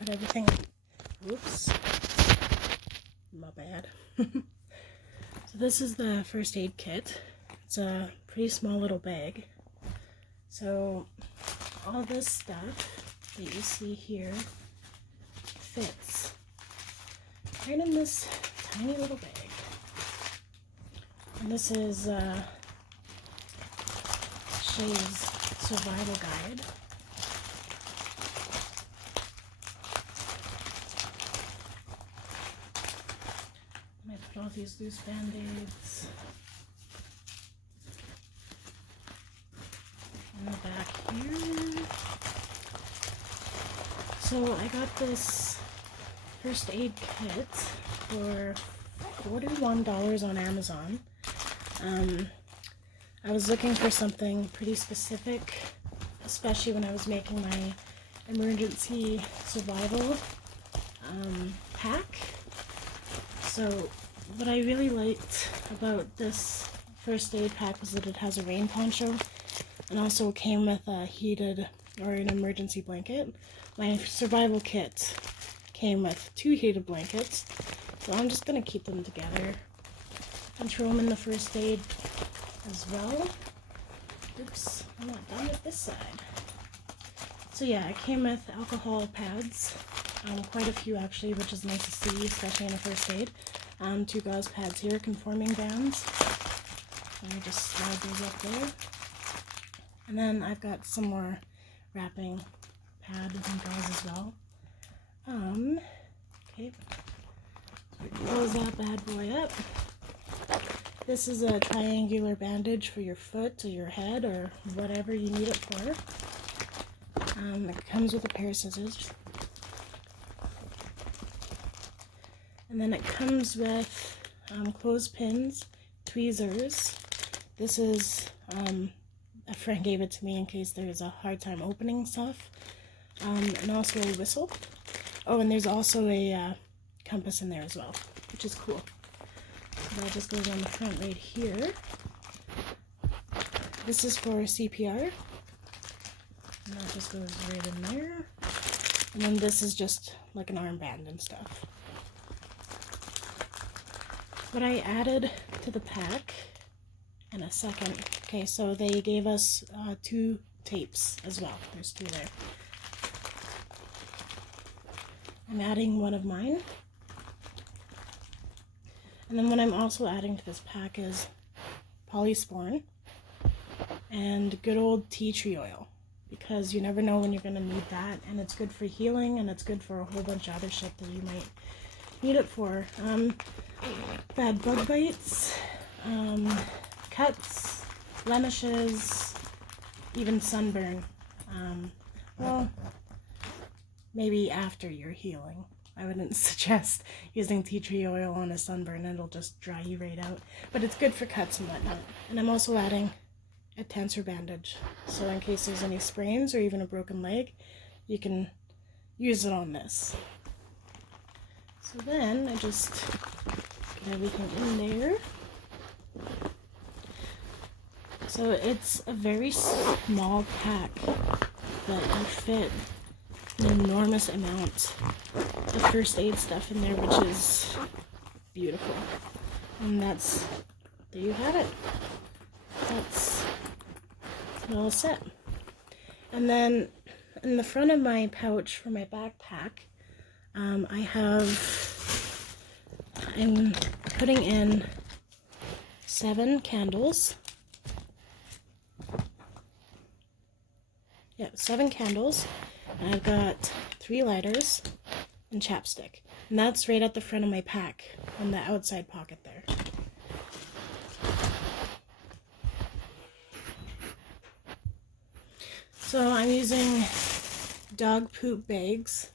put everything. Oops. My bad. So this is the first aid kit. It's a pretty small little bag. So all this stuff that you see here fits right in this tiny little bag. And this is SHEAS survival guide. I put all these loose band-aids in the back here. So I got this first aid kit for $41 on Amazon. I was looking for something pretty specific, especially when I was making my emergency survival pack. So what I really liked about this first aid pack was that it has a rain poncho and also came with a heated or an emergency blanket. My survival kit came with 2 heated blankets, so I'm just going to keep them together and throw them in the first aid as well. Oops, I'm not done with this side. So yeah, it came with alcohol pads, quite a few actually, which is nice to see, especially in a first aid. 2 gauze pads here, conforming bands. Let me just slide those up there. And then I've got some more wrapping pads and gauze as well. Okay, close that bad boy up. This is a triangular bandage for your foot or your head or whatever you need it for. It comes with a pair of scissors. And then it comes with clothespins, tweezers. This is, a friend gave it to me in case there's a hard time opening stuff. And also a whistle. Oh, and there's also a compass in there as well, which is cool. So that just goes on the front right here. This is for CPR. And that just goes right in there. And then this is just like an armband and stuff. What I added to the pack in a second. Okay, so they gave us 2 tapes as well. There's 2 there. I'm adding one of mine. And then what I'm also adding to this pack is polysporin and good old tea tree oil, because you never know when you're going to need that, and it's good for healing, and it's good for a whole bunch of other shit that you might need it for. Bad bug bites, cuts, blemishes, even sunburn. Well, maybe after you're healing. I wouldn't suggest using tea tree oil on a sunburn, it'll just dry you right out. But it's good for cuts and whatnot. And I'm also adding a tensor bandage, so in case there's any sprains or even a broken leg, you can use it on this. So then I just get everything in there. So it's a very small pack, but you fit an enormous amount of first aid stuff in there, which is beautiful. And that's, there you have it. That's all set. And then in the front of my pouch for my backpack, I'm putting in 7 candles. Yeah, 7 candles. And I've got 3 lighters and chapstick. And that's right at the front of my pack in the outside pocket there. So I'm using dog poop bags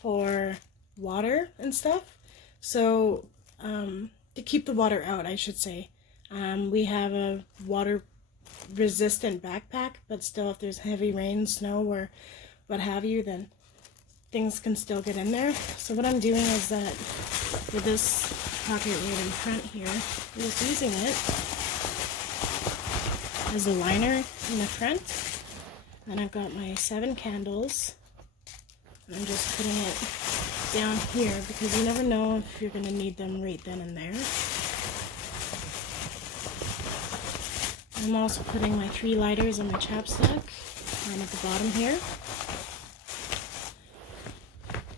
for water and stuff. So to keep the water out, I should say. We have a water resistant backpack, but still if there's heavy rain, snow, or what have you, then things can still get in there. So what I'm doing is that with this pocket right in front here, I'm just using it as a liner in the front. Then I've got my 7 candles I'm just putting it down here because you never know if you're going to need them right then and there. I'm also putting my 3 lighters and my chapstick at the bottom here.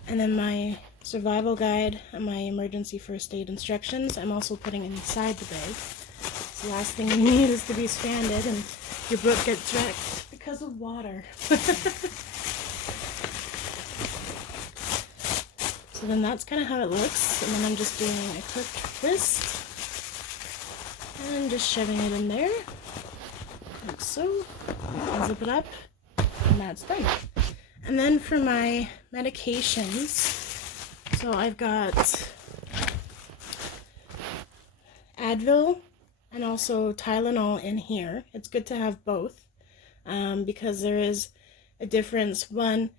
And then my survival guide and my emergency first aid instructions I'm also putting inside the bag. So the last thing you need is to be stranded and your book gets wrecked because of water. So then that's kind of how it looks, and then I'm just doing a quick twist and just shoving it in there, like so, and zip it up, and that's done. And then for my medications, so I've got Advil and also Tylenol in here. It's good to have both because there is a difference. One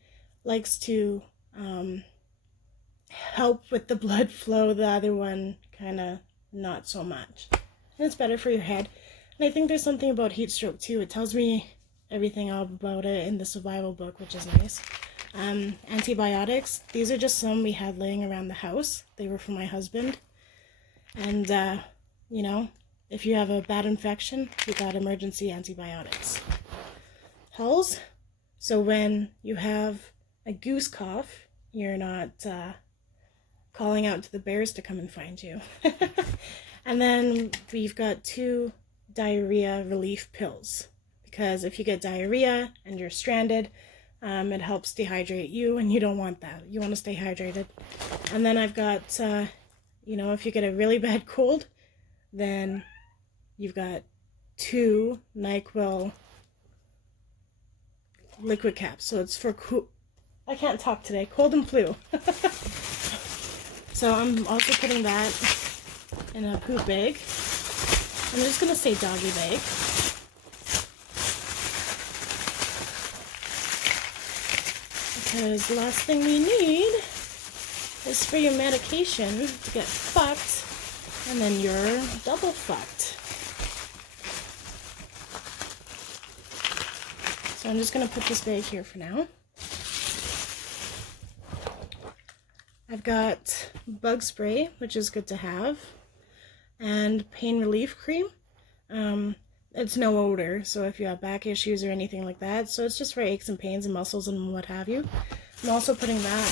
likes to help with the blood flow, the other one kind of not so much. And it's better for your head. And I think there's something about heat stroke too. It tells me everything all about it in the survival book, which is nice. Antibiotics, these are just some we had laying around the house. They were for my husband. And you know, if you have a bad infection, you got emergency antibiotics. Hulls, so when you have a goose cough, you're not calling out to the bears to come and find you. And then we've got 2 diarrhea relief pills, because if you get diarrhea and you're stranded, it helps dehydrate you, and you don't want that. You want to stay hydrated. And then I've got, you know, if you get a really bad cold, then you've got 2 NyQuil liquid caps. So it's for I can't talk today, cold and flu. So I'm also putting that in a poop bag. I'm just going to say doggy bag. Because the last thing we need is for your medication to get fucked, and then you're double fucked. So I'm just going to put this bag here for now. I've got bug spray, which is good to have, and pain relief cream. It's no odor, so if you have back issues or anything like that, so it's just for aches and pains and muscles and what have you. I'm also putting that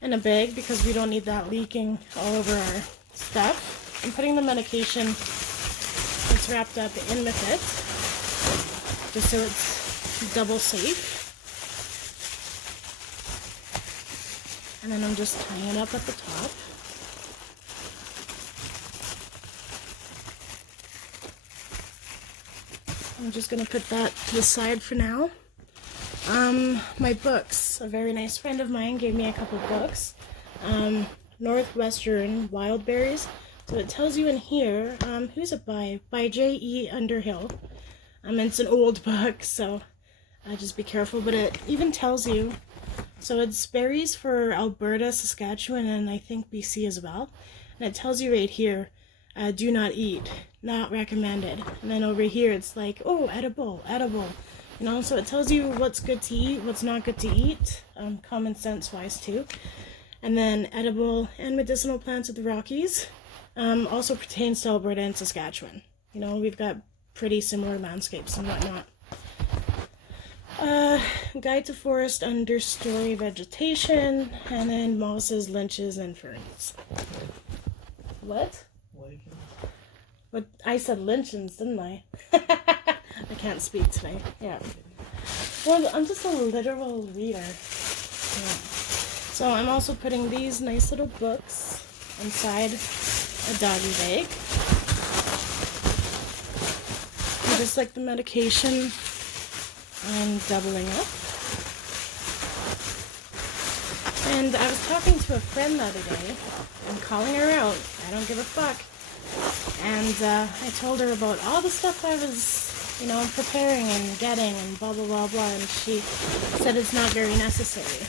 in a bag because we don't need that leaking all over our stuff. I'm putting the medication that's wrapped up in with it, just so it's double safe. And then I'm just tying it up at the top. I'm just going to put that to the side for now. My books. A very nice friend of mine gave me a couple books. Northwestern Wild Berries. So it tells you in here, who's it by? By J.E. Underhill. It's an old book, so just be careful. But it even tells you, so it's berries for Alberta, Saskatchewan, and I think BC as well. And it tells you right here, do not eat, not recommended. And then over here it's like, oh, edible, edible. You know, so it tells you what's good to eat, what's not good to eat, common sense wise too. And then edible and medicinal plants of the Rockies also pertains to Alberta and Saskatchewan. You know, we've got pretty similar landscapes and whatnot. Guide to forest understory vegetation, and then mosses, lynches, and ferns. What? But I said lynchins, didn't I? I can't speak today. Yeah. Well, I'm just a literal reader. Yeah. So I'm also putting these nice little books inside a doggy bag. And just like the medication, I'm doubling up. And I was talking to a friend the other day. I'm calling her out. I don't give a fuck. And I told her about all the stuff I was, you know, preparing and getting and blah, blah, blah, blah. And she said it's not very necessary.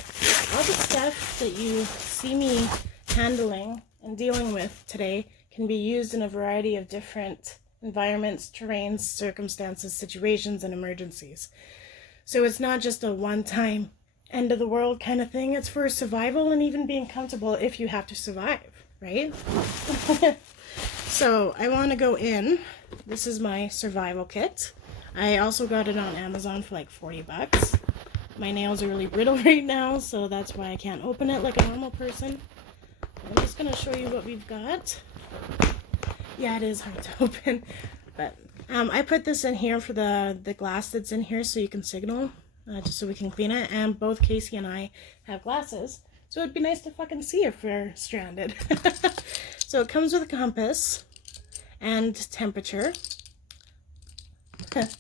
All the stuff that you see me handling and dealing with today can be used in a variety of different environments, terrains, circumstances, situations, and emergencies. So it's not just a one-time end of the world kind of thing. It's for survival and even being comfortable if you have to survive, right? So I want to go in. This is my survival kit. I also got it on Amazon for like 40 bucks. My nails are really brittle right now, so that's why I can't open it like a normal person. I'm just going to show you what we've got. Yeah, it is hard to open, but I put this in here for the glass that's in here so you can signal, just so we can clean it. And both Casey and I have glasses, so it'd be nice to fucking see if we're stranded. So it comes with a compass and temperature.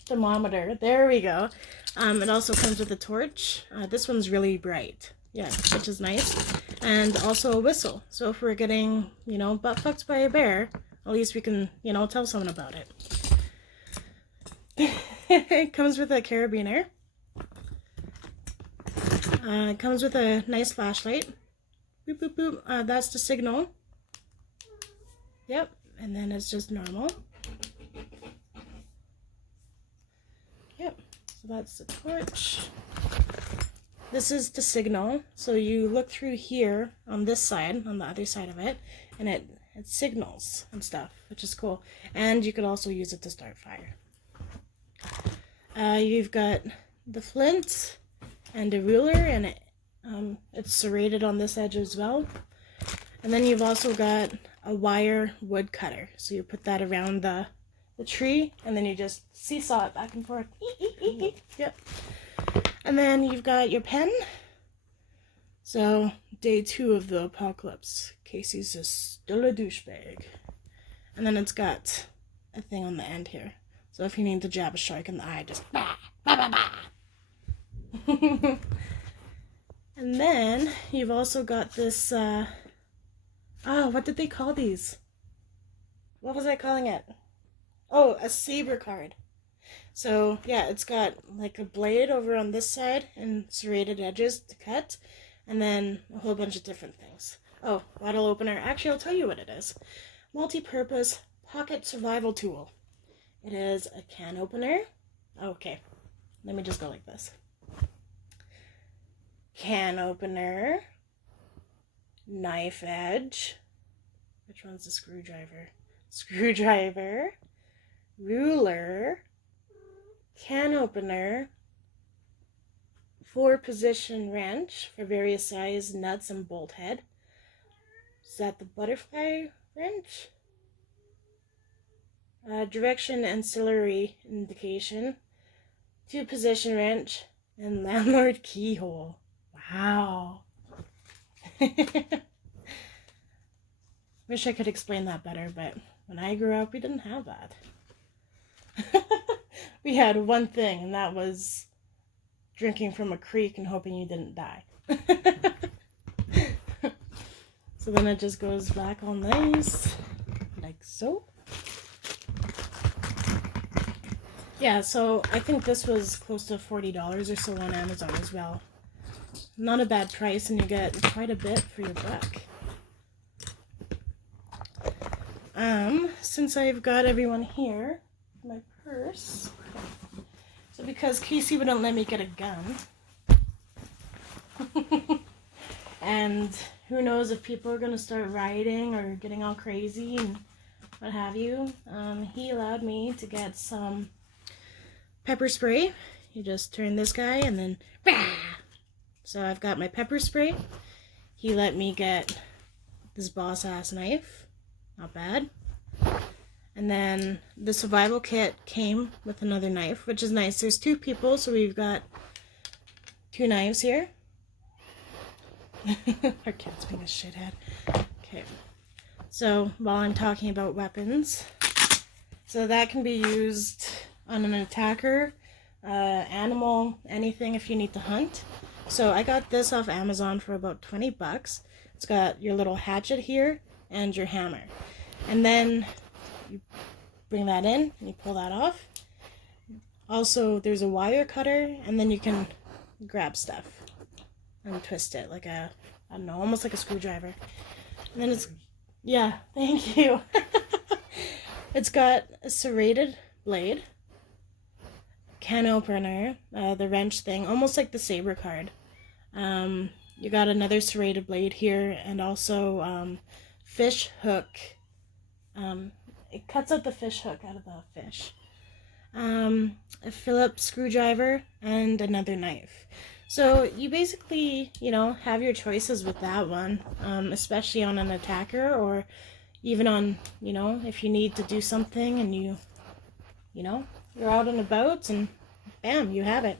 Thermometer, there we go. It also comes with a torch. This one's really bright, yeah, which is nice. And also a whistle, so if we're getting, you know, butt fucked by a bear, at least we can, you know, tell someone about it. It comes with a carabiner. It comes with a nice flashlight. Boop, boop, boop. That's the signal. Yep, and then it's just normal. Yep, so that's the torch. This is the signal. So you look through here on this side, on the other side of it, and it signals and stuff, which is cool. And you could also use it to start fire. You've got the flint and a ruler, and it's serrated on this edge as well. And then you've also got a wire wood cutter. So you put that around the tree, and then you just seesaw it back and forth. Yep. And then you've got your pen. So, day 2 of the apocalypse. Casey's just still a douchebag. And then it's got a thing on the end here. So if you need to jab a shark in the eye, just bah, bah, bah, bah. And then you've also got this, what did they call these? What was I calling it? Oh, a saber card. So yeah, it's got like a blade over on this side and serrated edges to cut, and then a whole bunch of different things. Oh, bottle opener. Actually, I'll tell you what it is. Multi-purpose pocket survival tool. It is a can opener. Okay, let me just go like this. Can opener, knife edge. Which one's the screwdriver? Screwdriver, ruler, can opener, 4-position wrench for various size nuts and bolt head. Is that the butterfly wrench? Direction ancillary indication, 2-position wrench, and landlord keyhole. Wow. Wish I could explain that better, but when I grew up, we didn't have that. We had one thing, and that was drinking from a creek and hoping you didn't die. So then it just goes back all nice, like so. Yeah, so I think this was close to $40 or so on Amazon as well. Not a bad price, and you get quite a bit for your buck. Since I've got everyone here, my purse. So because Casey wouldn't let me get a gun, and who knows if people are going to start rioting or getting all crazy and what have you, he allowed me to get some pepper spray. You just turn this guy and then, bah! So I've got my pepper spray. He let me get this boss ass knife. Not bad. And then the survival kit came with another knife, which is nice. There's 2 people, so we've got 2 knives here. Our cat's being a shithead. Okay. So while I'm talking about weapons, so that can be used on an attacker, animal, anything if you need to hunt. So I got this off Amazon for about 20 bucks. It's got your little hatchet here and your hammer. And then you bring that in and you pull that off. Also, there's a wire cutter, and then you can grab stuff and twist it like a, I don't know, almost like a screwdriver. And then it's, yeah, thank you. It's got a serrated blade, can opener, the wrench thing, almost like the saber card. You got another serrated blade here, and also fish hook. It cuts out the fish hook out of the fish. A Phillips screwdriver, and another knife. So you basically, have your choices with that one, especially on an attacker, or even on, if you need to do something and you're out and about, and bam, you have it.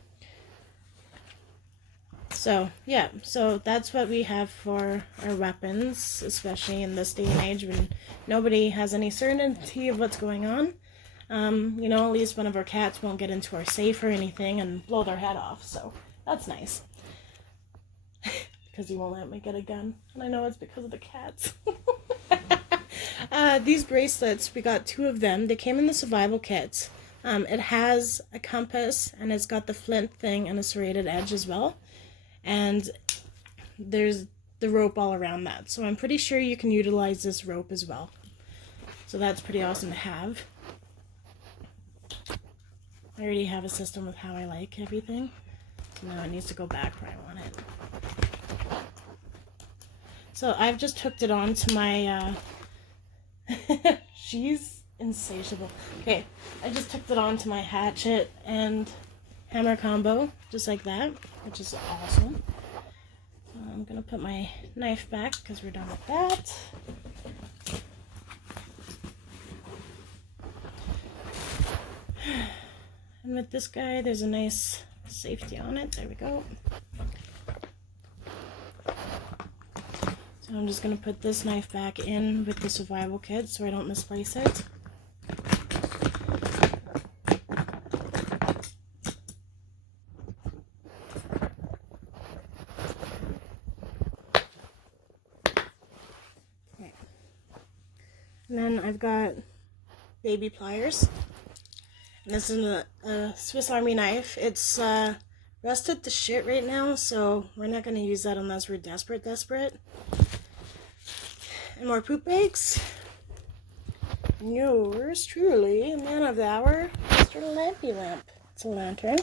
So, yeah, so that's what we have for our weapons, especially in this day and age when nobody has any certainty of what's going on. At least one of our cats won't get into our safe or anything and blow their head off, so that's nice. Because he won't let me get a gun, and I know it's because of the cats. These bracelets, we got 2 of them. They came in the survival kit. It has a compass, and it's got the flint thing and a serrated edge as well. And there's the rope all around that. So I'm pretty sure you can utilize this rope as well. So that's pretty awesome to have. I already have a system with how I like everything. So now it needs to go back where I want it. So I've just hooked it on to my, she's insatiable. Okay, I just hooked it on to my hatchet and hammer combo, just like that, which is awesome. So I'm gonna put my knife back because we're done with that. And with this guy, there's a nice safety on it. There we go. So I'm just gonna put this knife back in with the survival kit so I don't misplace it. And then I've got baby pliers. And this is a Swiss Army knife. It's rusted to shit right now, so we're not going to use that unless we're desperate. And more poop bags. Yours truly, man of the hour, Mr. Lampy Lamp. It's a lantern.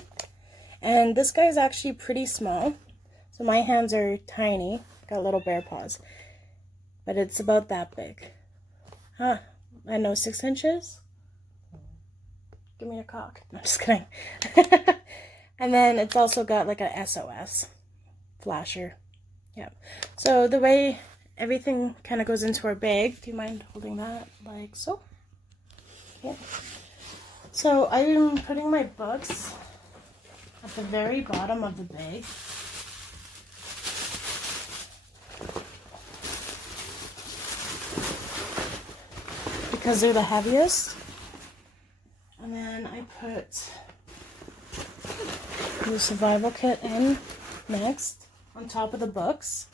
And this guy is actually pretty small. So my hands are tiny. Got little bear paws. But it's about that big. Huh, I know, 6 inches? Give me a cock. No, I'm just kidding. And then it's also got like a SOS flasher. Yep. So the way everything kind of goes into our bag, do you mind holding that like so? Okay. So I'm putting my books at the very bottom of the bag. Because they're the heaviest. And then I put the survival kit in next on top of the books.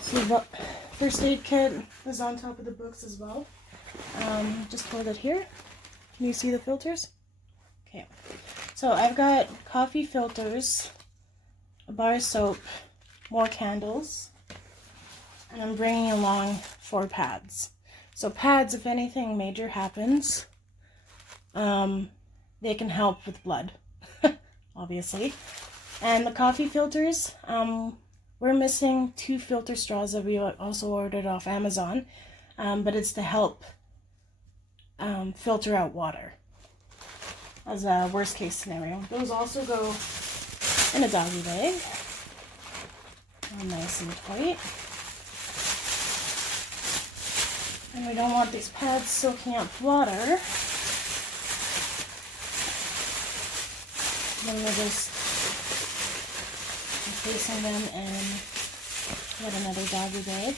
So the first aid kit is on top of the books as well. Just hold it here. Can you see the filters? Okay. So I've got coffee filters, a bar of soap, more candles, and I'm bringing along 4 pads. So pads, if anything major happens, they can help with blood, obviously. And the coffee filters, we're missing 2 filter straws that we also ordered off Amazon, but it's to help filter out water as a worst case scenario. Those also go in a doggy bag, all nice and tight. And we don't want these pads soaking up water. Then we're just placing them in yet another doggy bag.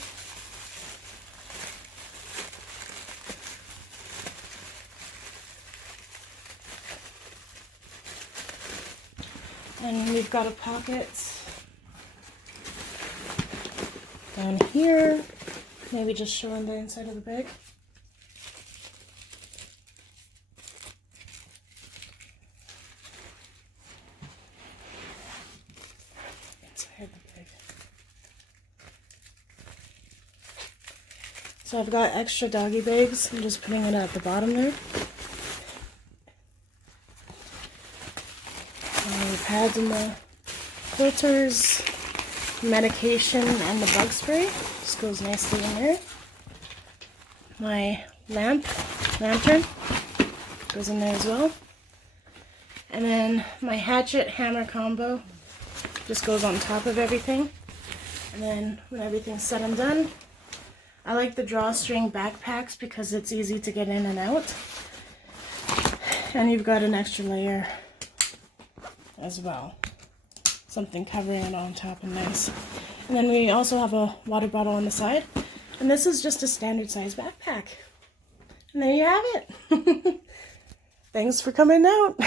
And we've got a pocket down here. Maybe just showing the inside of the bag. Inside the bag. So I've got extra doggy bags. I'm just putting it at the bottom there. The pads in the filters, medication, and the bug spray. Just goes nicely in there. My lantern goes in there as well. And then my hatchet hammer combo just goes on top of everything. And then when everything's said and done, I like the drawstring backpacks because it's easy to get in and out. And you've got an extra layer as well. Something covering it on top and nice. And then we also have a water bottle on the side. And this is just a standard size backpack. And there you have it. Thanks for coming out.